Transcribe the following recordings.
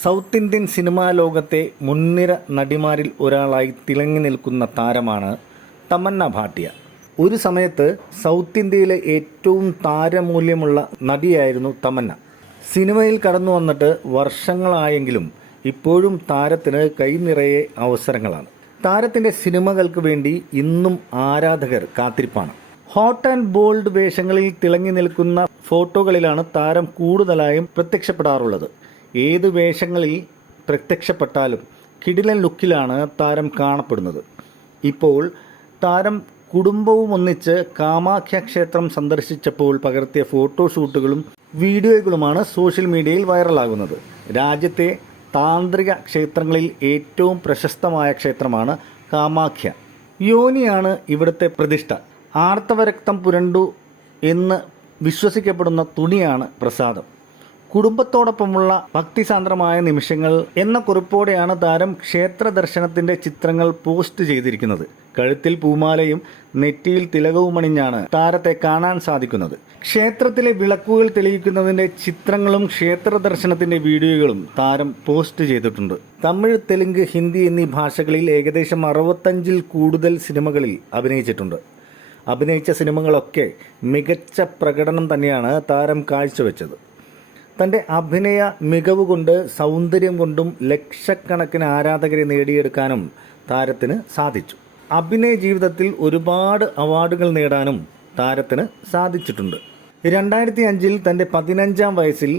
South Indian cinema ലോകത്തെ മുൻനിര നടിമാരിൽ ഒരാളായി തിളങ്ങി നിൽക്കുന്ന താരമാണ് തമന്ന ഭാട്ടിയ. ഒരു സമയത്ത് സൗത്ത് ഇന്ത്യയിലെ ഏറ്റവും താരമൂല്യമുള്ള നടിയായിരുന്നു തമന്ന. സിനിമയിൽ കടന്നു വന്നിട്ട് വർഷങ്ങളായെങ്കിലും ഇപ്പോഴും താരത്തിന് കൈനിറയെ അവസരങ്ങളാണ്. താരത്തിൻ്റെ സിനിമകൾക്ക് വേണ്ടി ഇന്നും ആരാധകർ കാത്തിരിപ്പാണ്. ഹോട്ട് ആൻഡ് ബോൾഡ് വേഷങ്ങളിൽ തിളങ്ങി നിൽക്കുന്ന ഫോട്ടോകളിലാണ് താരം കൂടുതലായും പ്രത്യക്ഷപ്പെടാറുള്ളത്. ഏത് വേഷങ്ങളിൽ പ്രത്യക്ഷപ്പെട്ടാലും കിടിലൻ ലുക്കിലാണ് താരം കാണപ്പെടുന്നത്. ഇപ്പോൾ താരം കുടുംബവും ഒന്നിച്ച് കാമാഖ്യ ക്ഷേത്രം സന്ദർശിച്ചപ്പോൾ പകർത്തിയ ഫോട്ടോഷൂട്ടുകളും വീഡിയോകളുമാണ് സോഷ്യൽ മീഡിയയിൽ വൈറലാകുന്നത്. രാജ്യത്തെ താന്ത്രിക ക്ഷേത്രങ്ങളിൽ ഏറ്റവും പ്രശസ്തമായ ക്ഷേത്രമാണ് കാമാഖ്യ. യോനിയാണ് ഇവിടുത്തെ പ്രതിഷ്ഠ. ആർത്തവരക്തം പുരണ്ടു എന്ന് വിശ്വസിക്കപ്പെടുന്ന തുണിയാണ് പ്രസാദം. കുടുംബത്തോടൊപ്പമുള്ള ഭക്തിസാന്ദ്രമായ നിമിഷങ്ങൾ എന്ന കുറിപ്പോടെയാണ് താരം ക്ഷേത്ര ദർശനത്തിന്റെ ചിത്രങ്ങൾ പോസ്റ്റ് ചെയ്തിരിക്കുന്നത്. കഴുത്തിൽ പൂമാലയും നെറ്റിയിൽ തിലകവും അണിഞ്ഞാണ് താരത്തെ കാണാൻ സാധിക്കുന്നത്. ക്ഷേത്രത്തിലെ വിളക്കുകൾ തെളിയിക്കുന്നതിന്റെ ചിത്രങ്ങളും ക്ഷേത്ര ദർശനത്തിന്റെ വീഡിയോകളും താരം പോസ്റ്റ് ചെയ്തിട്ടുണ്ട്. തമിഴ്, തെലുങ്ക്, ഹിന്ദി എന്നീ ഭാഷകളിൽ ഏകദേശം 65-ൽ കൂടുതൽ സിനിമകളിൽ അഭിനയിച്ചിട്ടുണ്ട്. അഭിനയിച്ച സിനിമകളൊക്കെ മികച്ച പ്രകടനം തന്നെയാണ് താരം കാഴ്ചവെച്ചത്. തൻ്റെ അഭിനയ മികവ് കൊണ്ട്, സൗന്ദര്യം കൊണ്ടും ലക്ഷക്കണക്കിന് ആരാധകരെ നേടിയെടുക്കാനും താരത്തിന് സാധിച്ചു. അഭിനയ ജീവിതത്തിൽ ഒരുപാട് അവാർഡുകൾ നേടാനും താരത്തിന് സാധിച്ചിട്ടുണ്ട്. 2005-ൽ തൻ്റെ 15-ാം വയസ്സിൽ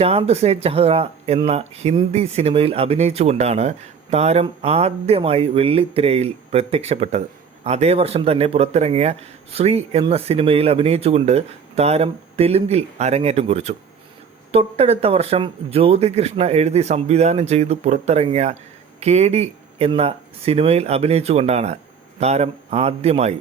ചാന്ദ് സേ ചഹറ എന്ന ഹിന്ദി സിനിമയിൽ അഭിനയിച്ചുകൊണ്ടാണ് താരം ആദ്യമായി വെള്ളിത്തിരയിൽ പ്രത്യക്ഷപ്പെട്ടത്. അതേ വർഷം തന്നെ പുറത്തിറങ്ങിയ ശ്രീ എന്ന സിനിമയിൽ അഭിനയിച്ചുകൊണ്ട് താരം തെലുങ്കിൽ അരങ്ങേറ്റം കുറിച്ചു. തൊട്ടടുത്ത വർഷം ജ്യോതികൃഷ്ണ എഴുതി സംവിധാനം ചെയ്ത് പുറത്തിറങ്ങിയ KD എന്ന സിനിമയിൽ അഭിനയിച്ചുകൊണ്ടാണ് താരം ആദ്യമായി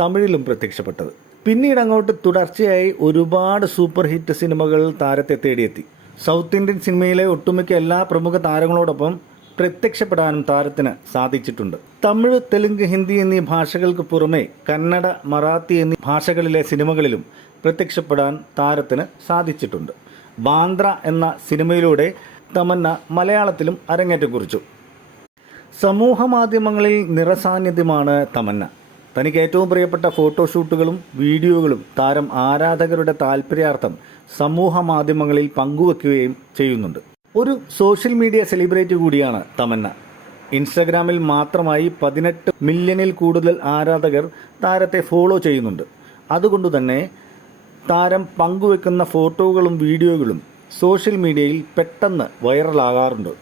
തമിഴിലും പ്രത്യക്ഷപ്പെട്ടത്. പിന്നീട് അങ്ങോട്ട് തുടർച്ചയായി ഒരുപാട് സൂപ്പർ ഹിറ്റ് സിനിമകൾ താരത്തെ തേടിയെത്തി. സൗത്ത് ഇന്ത്യൻ സിനിമയിലെ ഒട്ടുമിക്ക എല്ലാ പ്രമുഖ താരങ്ങളോടൊപ്പം പ്രത്യക്ഷപ്പെടാനും താരത്തിന് സാധിച്ചിട്ടുണ്ട്. തമിഴ്, തെലുങ്ക്, ഹിന്ദി എന്നീ ഭാഷകൾക്ക് പുറമെ കന്നഡ, മറാത്തി എന്നീ ഭാഷകളിലെ സിനിമകളിലും പ്രത്യക്ഷപ്പെടാൻ താരത്തിന് സാധിച്ചിട്ടുണ്ട്. ബാന്ദ്ര എന്ന സിനിമയിലൂടെ തമന്ന മലയാളത്തിലും അരങ്ങേറ്റം കുറിച്ചു. സമൂഹ മാധ്യമങ്ങളിൽ നിറസാന്നിധ്യമാണ് തമന്ന. തനിക്ക് ഏറ്റവും പ്രിയപ്പെട്ട ഫോട്ടോഷൂട്ടുകളും വീഡിയോകളും താരം ആരാധകരുടെ താല്പര്യാർത്ഥം സമൂഹ മാധ്യമങ്ങളിൽ പങ്കുവെക്കുകയും ചെയ്യുന്നുണ്ട്. ഒരു സോഷ്യൽ മീഡിയ സെലിബ്രിറ്റി കൂടിയാണ് തമന്ന. ഇൻസ്റ്റഗ്രാമിൽ മാത്രമായി 18 മില്യണിൽ കൂടുതൽ ആരാധകർ താരത്തെ ഫോളോ ചെയ്യുന്നുണ്ട്. അതുകൊണ്ടുതന്നെ താരം പങ്കുവെക്കുന്ന ഫോട്ടോകളും വീഡിയോകളും സോഷ്യൽ മീഡിയയിൽ പെട്ടെന്ന് വൈറലാകാറുണ്ട്.